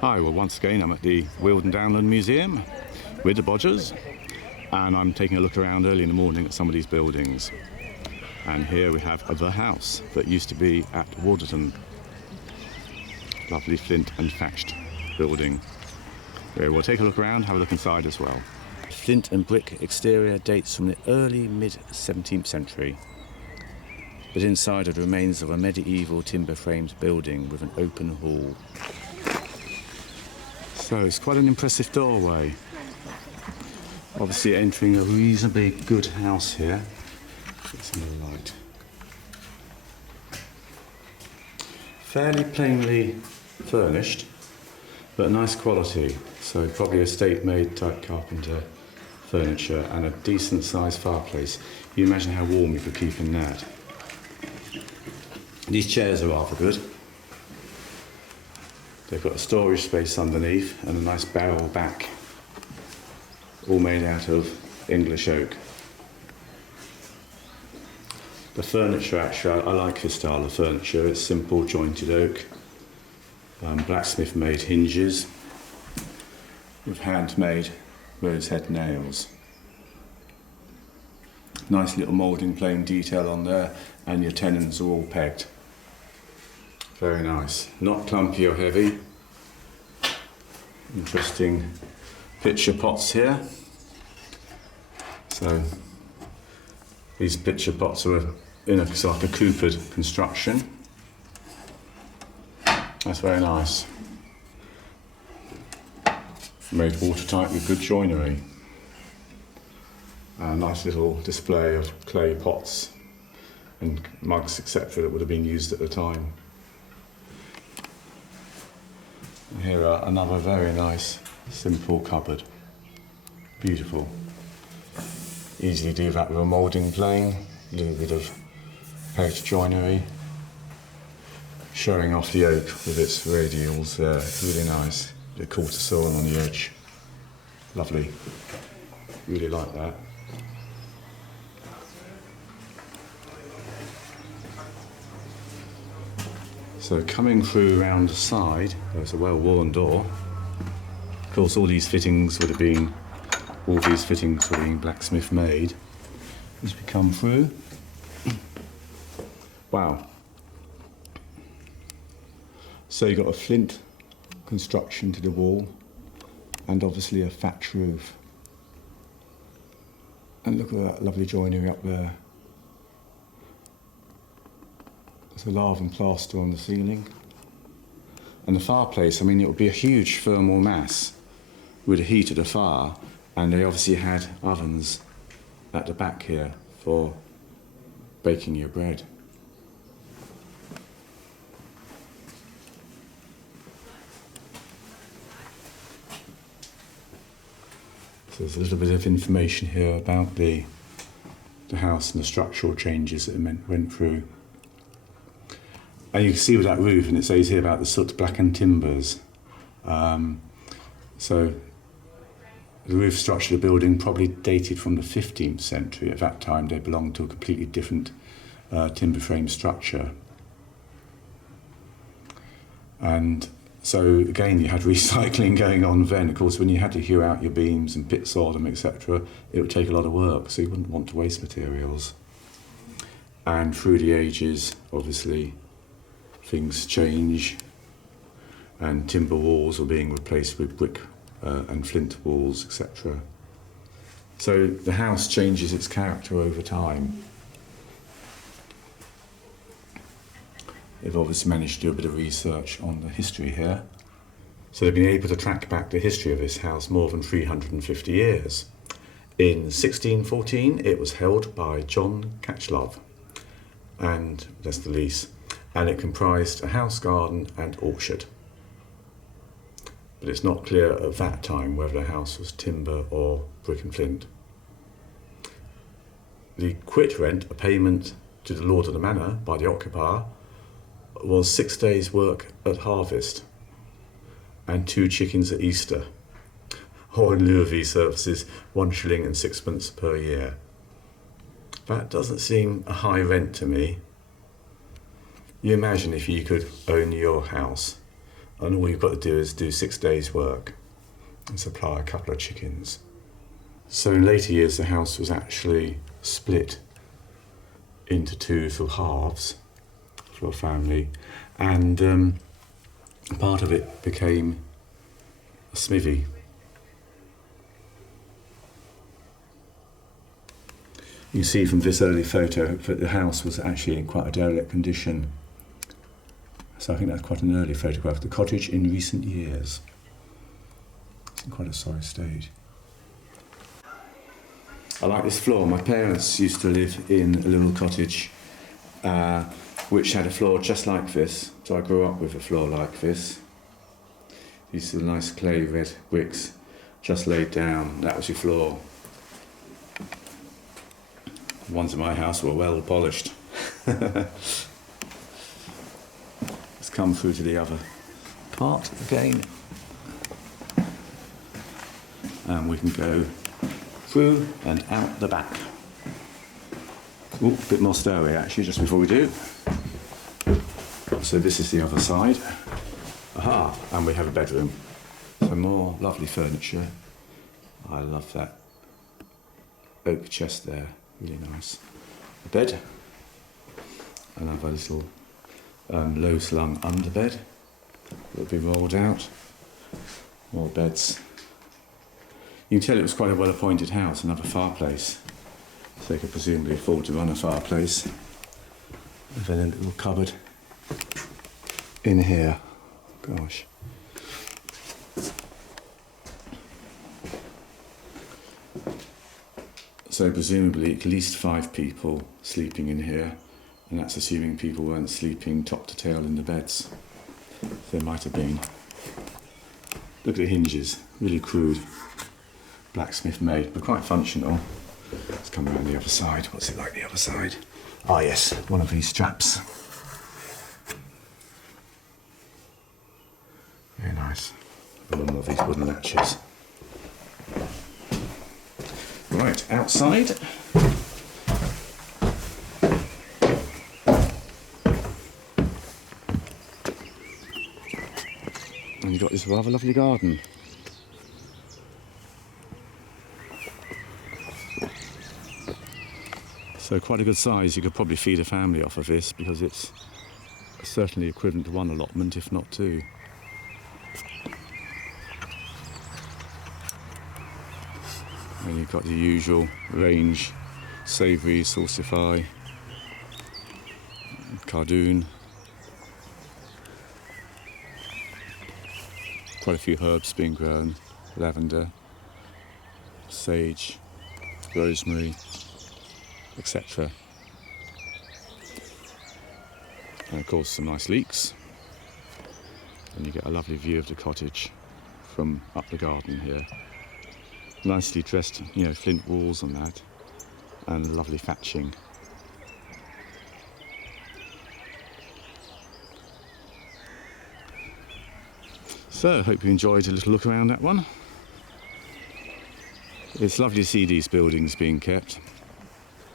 Hi, well once again I'm at the Weald and Downland Museum with the Bodgers, and I'm taking a look around early in the morning at some of these buildings. And here we have the house that used to be at Walderton. Lovely flint and thatched building. We'll take a look around, have a look inside as well. Flint and brick exterior dates from the early mid-17th century. But inside are the remains of a medieval timber-framed building with an open hall. So it's quite an impressive doorway. Obviously entering a reasonably good house here. Get some of the light. Fairly plainly furnished, but nice quality. So probably estate-made type carpenter furniture and a decent sized fireplace. You imagine how warm you could keep in that. These chairs are rather good. They've got a storage space underneath and a nice barrel back, all made out of English oak. The furniture, actually, I like this style of furniture. It's simple jointed oak, blacksmith made hinges with handmade rosehead nails. Nice little moulding plain detail on there, and your tenons are all pegged. Very nice. Not clumpy or heavy. Interesting pitcher pots here. So these pitcher pots are in a sort of coopered construction. That's very nice. Made watertight with good joinery. A nice little display of clay pots and mugs, etc., that would have been used at the time. And here are another very nice, simple cupboard. Beautiful. Easily do that with a moulding plane, a little bit of pegged joinery, showing off the oak with its radials there. Really nice. The courtesan on the edge. Lovely. Really like that. So coming through around the side, there's a well-worn door. Of course, all these fittings would have been blacksmith made. As we come through, wow. So you've got a flint construction to the wall, and obviously a thatch roof. And look at that lovely joinery up there. There's a lath and plaster on the ceiling. And the fireplace, I mean, it would be a huge thermal mass with a heat of the fire, and they obviously had ovens at the back here for baking your bread. So there's a little bit of information here about the house and the structural changes that it went through. And you can see with that roof, and it says here about the soot blackened timbers. So the roof structure of the building probably dated from the 15th century. At that time, they belonged to a completely different timber frame structure. And so again, you had recycling going on then. Of course, when you had to hew out your beams and pit sod them, etc., it would take a lot of work, so you wouldn't want to waste materials. And through the ages, obviously, things change, and timber walls are being replaced with brick and flint walls, etc. So the house changes its character over time. They've obviously managed to do a bit of research on the history here. So they've been able to track back the history of this house more than 350 years. In 1614, it was held by John Catchlove, and that's the lease, and it comprised a house garden and orchard. But it's not clear at that time whether the house was timber or brick and flint. The quit rent, a payment to the lord of the manor by the occupier, was 6 days' work at harvest and 2 chickens at Easter, or in lieu of these services, 1 shilling and 6pence per year. That doesn't seem a high rent to me. You imagine if you could own your house and all you've got to do is do 6 days' work and supply a couple of chickens. So in later years the house was actually split into 2 sort of halves for a family, and part of it became a smithy. You see from this early photo that the house was actually in quite a derelict condition. So I think that's quite an early photograph of the cottage in recent years. It's in quite a sorry state. I like this floor. My parents used to live in a little cottage which had a floor just like this. So I grew up with a floor like this. These are nice clay red bricks just laid down. That was your floor. The ones in my house were well polished. Let's come through to the other part again. And we can go through and out the back. Oh, a bit more stairway actually, just before we do. So this is the other side. Aha, and we have a bedroom. So more lovely furniture. I love that oak chest there, really nice. A bed, another little low slung underbed will be rolled out. More beds. You can tell it was quite a well appointed house, another fireplace. So they could presumably afford to run a fireplace. And then a little cupboard in here. Gosh. So presumably at least 5 people sleeping in here, and that's assuming people weren't sleeping top to tail in the beds. There might have been. Look at the hinges, really crude. Blacksmith made, but quite functional. Let's come around the other side. What's it like the other side? Ah yes, one of these straps. Very nice. One more of these wooden latches. Right, outside. And you've got this rather lovely garden. So quite a good size. You could probably feed a family off of this because it's certainly equivalent to 1 allotment, if not 2. And you've got the usual range: savoury, saucify, cardoon. Quite a few herbs being grown: lavender, sage, rosemary, etc. And of course some nice leeks. And you get a lovely view of the cottage from up the garden here. Nicely dressed, you know, flint walls and that, and lovely thatching. So, I hope you enjoyed a little look around that one. It's lovely to see these buildings being kept.